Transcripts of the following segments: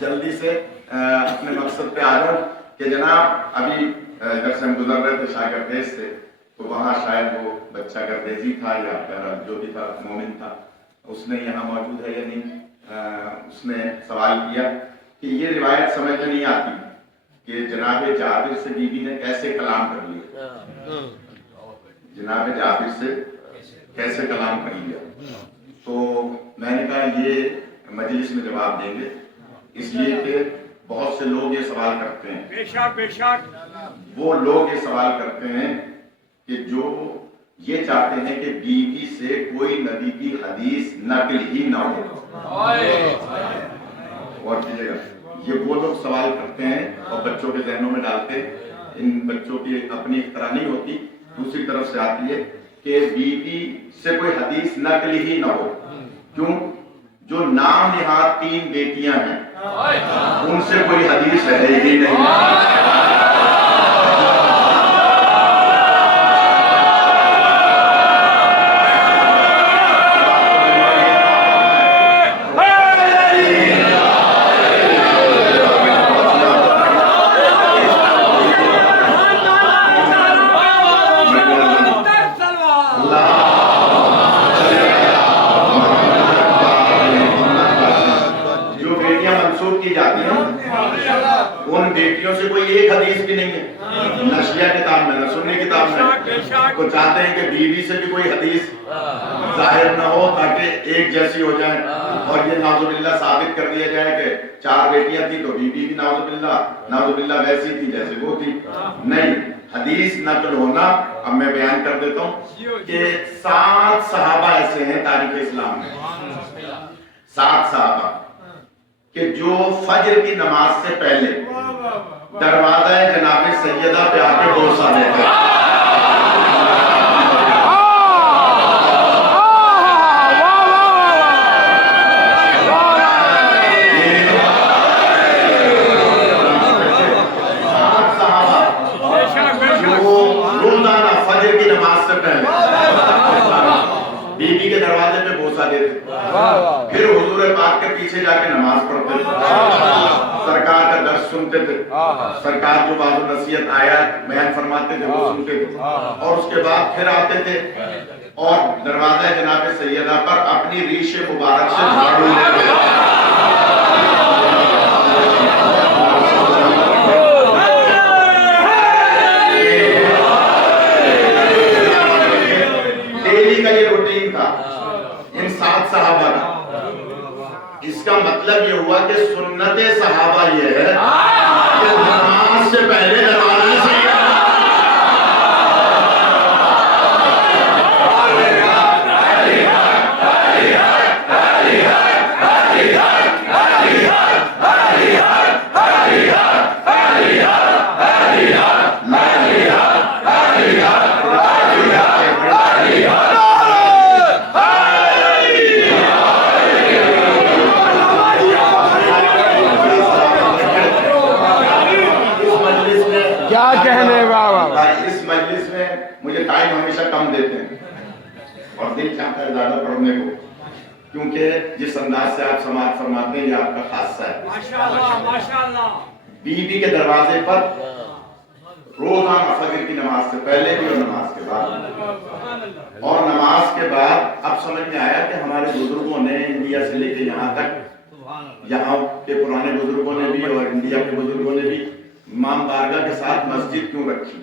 जल्दी से अपने मकसद पे आ जाओ कि जनाब अभी जब से हम गुजर रहे थे शागिर्देश से, तो वहाँ शायद वो बच्चा गर्देजी था या जो भी था मोमिन था, उसने यहाँ मौजूद है या नहीं, उसने सवाल किया कि ये रिवायत समझ में नहीं आती कि जनाब जाबिर से बीबी ने कैसे कलाम कर लिया, जनाब जाबिर से कैसे कलाम कर लिया। तो मैंने कहा ये मजलिस में जवाब देंगे, इसलिए कि बहुत से लोग ये सवाल करते हैं, बेशक बेशक वो लोग ये सवाल करते हैं कि जो ये चाहते हैं कि बीवी से कोई नबी की हदीस नकल ही ना हो। और कीजिएगा, ये वो लोग सवाल करते हैं और बच्चों के जहनों में डालते हैं। इन बच्चों की अपनी इख्तरा नहीं होती, दूसरी तरफ से आती है कि बीवी से कोई हदीस नकल ही ना हो। क्यों? जो नाम निहाद 3 बेटियां हैं उनसे कोई हदीस है ही नहीं। की जाती है उन बेटियों से कोई एक हदीस भी नहीं है, न शिया किताब में न सुन्नी किताब में। तो चाहते हैं कि बीवी से भी कोई हदीस जाहिर न हो ताकि एक जैसी हो जाए, और ये नाउजुबिल्लाह साबित कर दिया जाए कि 4 बेटियां थी तो बीवी भी नाउजुबिल्लाह वैसी थी जैसे वो थी। नहीं, हदीस नकल होना, अब मैं बयान कर देता हूँ कि 7 सहाबा ऐसे हैं तारीख इस्लाम में, 7 सहाबा कि जो फजर की नमाज से पहले दरवाजा जनाब सैयदा पे आके बोसा देते हैं। रोजाना फजर की नमाज से पहले बीबी के दरवाजे पे बोसा देते, फिर हुजूर पाक के पीछे जाके नमाज पढ़ते थे, सरकार का दर्स सुनते थे, सरकार जो बात नसीहत आया बयान फरमाते थे वो सुनते थे, और उसके बाद फिर आते थे और दरवाजा जनाब सैयदा पर अपनी रीश मुबारक से झाड़ू लेते थे। का ये रूटीन था इन 7 सहाबा का। इसका मतलब ये हुआ कि सुन्नत सहाबा ये है कि नमाज से पहले दरवाजे से क्या कहने बाबा। इस मजलिस में मुझे टाइम हमेशा कम देते हैं और दिल चाहता है ज्यादा पढ़ने को, क्योंकि जिस अंदाज से आप समाज फरमाते हैं ये आपका खासा है। माशाअल्लाह माशाअल्लाह। बीवी के दरवाजे पर रोजाना फजर की नमाज से पहले भी और नमाज के बाद, और नमाज के बाद अब समझ में आया कि हमारे बुजुर्गों ने इंडिया से लेके यहाँ तक, यहाँ के पुराने बुजुर्गों ने भी और इंडिया के बुजुर्गों ने भी इमाम बारगाह के साथ मस्जिद क्यों रखी।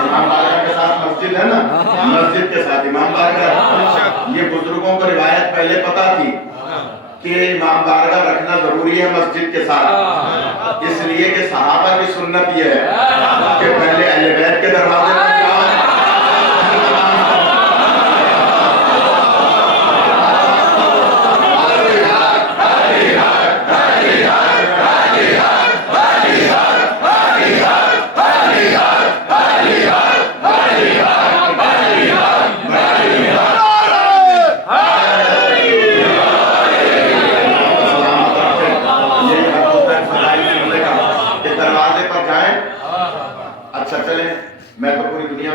इमाम बारगाह के साथ मस्जिद है ना, मस्जिद के साथ इमाम बारगाह। ये बुजुर्गों को रिवायत पहले पता थी कि इमाम बारगाह रखना जरूरी है मस्जिद के साथ, इसलिए कि सहाबा की सुन्नत ये है कि पहले अहले बैत के दरवाजे पर जाओ। मैं तो पूरी दुनिया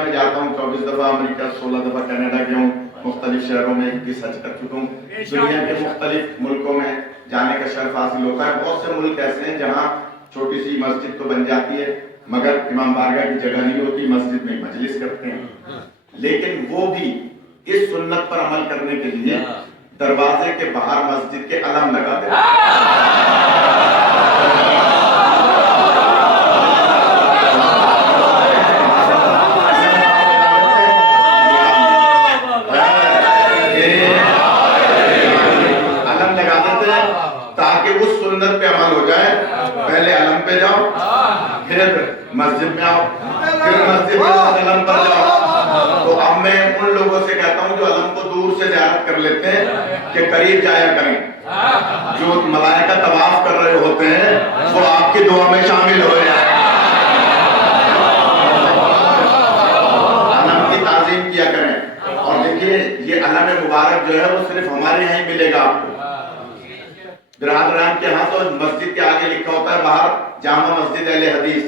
16 दफा कनाडा गया हूँ, मुख्तलिफ शहरों में 21 हज कर चुका हूँ। दुनिया के मुख्तलिफ मुल्कों में जाने का शर्फ हासिल होता है। बहुत से मुल्क ऐसे हैं जहाँ छोटी सी मस्जिद तो बन जाती है मगर इमाम बारगाह की जगह नहीं होती, मस्जिद में मजलिस करते हैं। लेकिन वो भी इस सुन्नत पर अमल करने के लिए दरवाजे के बाहर मस्जिद के अलम लगा देते ताकि उस सुन्नत पे अमल हो जाए। पहले अलम पे जाओ, फिर मस्जिद में आओ, फिर मस्जिद में अलम पर जाओ। तो अब मैं उन लोगों से कहता हूँ जो अलम को दूर से ज़ियारत कर लेते हैं कि करीब जाया करें। जो मलाइका तवाफ कर रहे होते हैं वो आपकी दुआ में शामिल हो जाए। अलम की ताज़ीम किया करें। और देखिए ये अलम मुबारक जो है वो सिर्फ हमारे यहाँ ही मिलेगा आपको। बिरादरान के यहाँ तो मस्जिद के आगे लिखा होता है बाहर जामा मस्जिद अहले हदीस,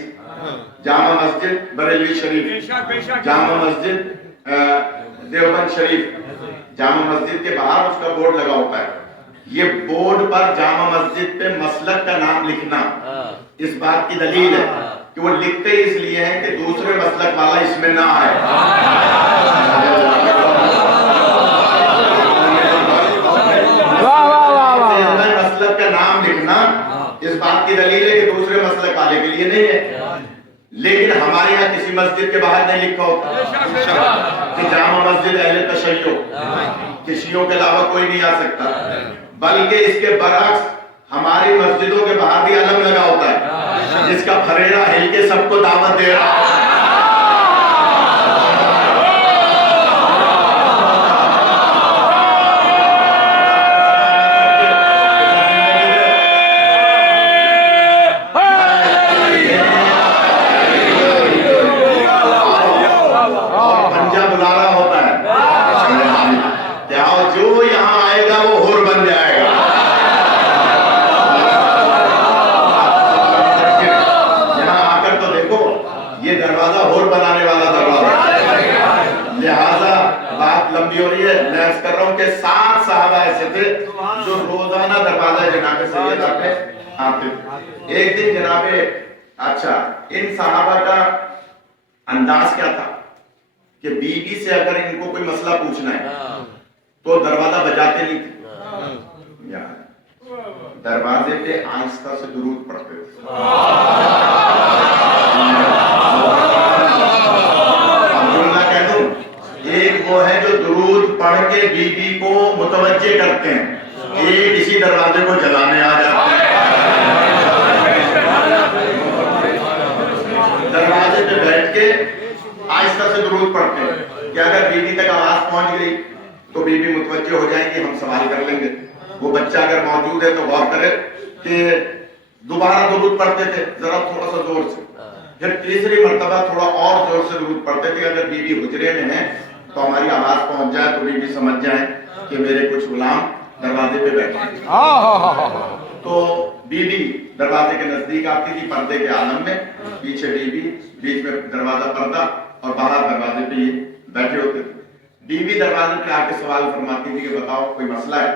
जामा मस्जिद बरेलवी शरीफ, जामा मस्जिद देवबंद शरीफ, जामा मस्जिद के बाहर उसका बोर्ड लगा होता है। ये बोर्ड पर जामा मस्जिद पे मसलक का नाम लिखना इस बात की दलील है कि वो लिखते इसलिए हैं कि दूसरे मसलक वाला इसमें ना आए। मसलक का नाम लिखना इस बात की दलील है कि दूसरे मसलक वाले के लिए नहीं है। लेकिन हमारे यहाँ किसी मस्जिद के बाहर नहीं लिखा होता कि जामा मस्जिद अहले तशय्यो, शियों के अलावा कोई नहीं आ सकता। बल्कि इसके बरअक्स हमारी मस्जिदों के बाहर भी अलम लगा होता है जिसका फरेरा हिल के सबको दावत दे रहा है। लंबी हो रही है, मैं अर्ज कर रहा हूं कि 7 सहाबा ऐसे थे जो रोजाना दरवाजा जनाबे सैयदा पे आते थे। एक दिन जनाबे इन सहाबा का अंदाज क्या था कि बीवी से अगर इनको कोई मसला पूछना है तो दरवाजा बजाते नहीं थे, दरवाजे पे आहिस्ता से दुरूद पढ़ते थे। एक वो है जो दुरूद पढ़ के बीवी को मुतवज्जे करते हैं, एक इसी दरवाजे को जलाने आ जाते हैं। दरवाजे पे बैठ के आहिस्ता से दुरूद पढ़ते हैं कि अगर बीवी तक आवाज पहुंच गई तो बीवी मुतवज्जे हो जाएंगी, हम सवाल कर लेंगे। वो बच्चा अगर मौजूद है तो गौर करे कि दोबारा दुरूद पढ़ते थे जरा थोड़ा सा जोर से, फिर तीसरी मर्तबा थोड़ा और जोर से दुरूद पढ़ते थे। अगर बीवी हुजरे में है तो हमारी आवाज पहुंच जाए तो बीवी समझ जाए कि मेरे कुछ गुलाम दरवाजे पे बैठे। तो बीवी दरवाजे के नजदीक आती थी पर्दे के आलम में, पीछे बीवी, बीच में दरवाजा पर्दा और बाहर दरवाजे पे ये बैठे होते थे। बीवी दरवाजे पे आके सवाल फरमाती थी कि बताओ कोई मसला है।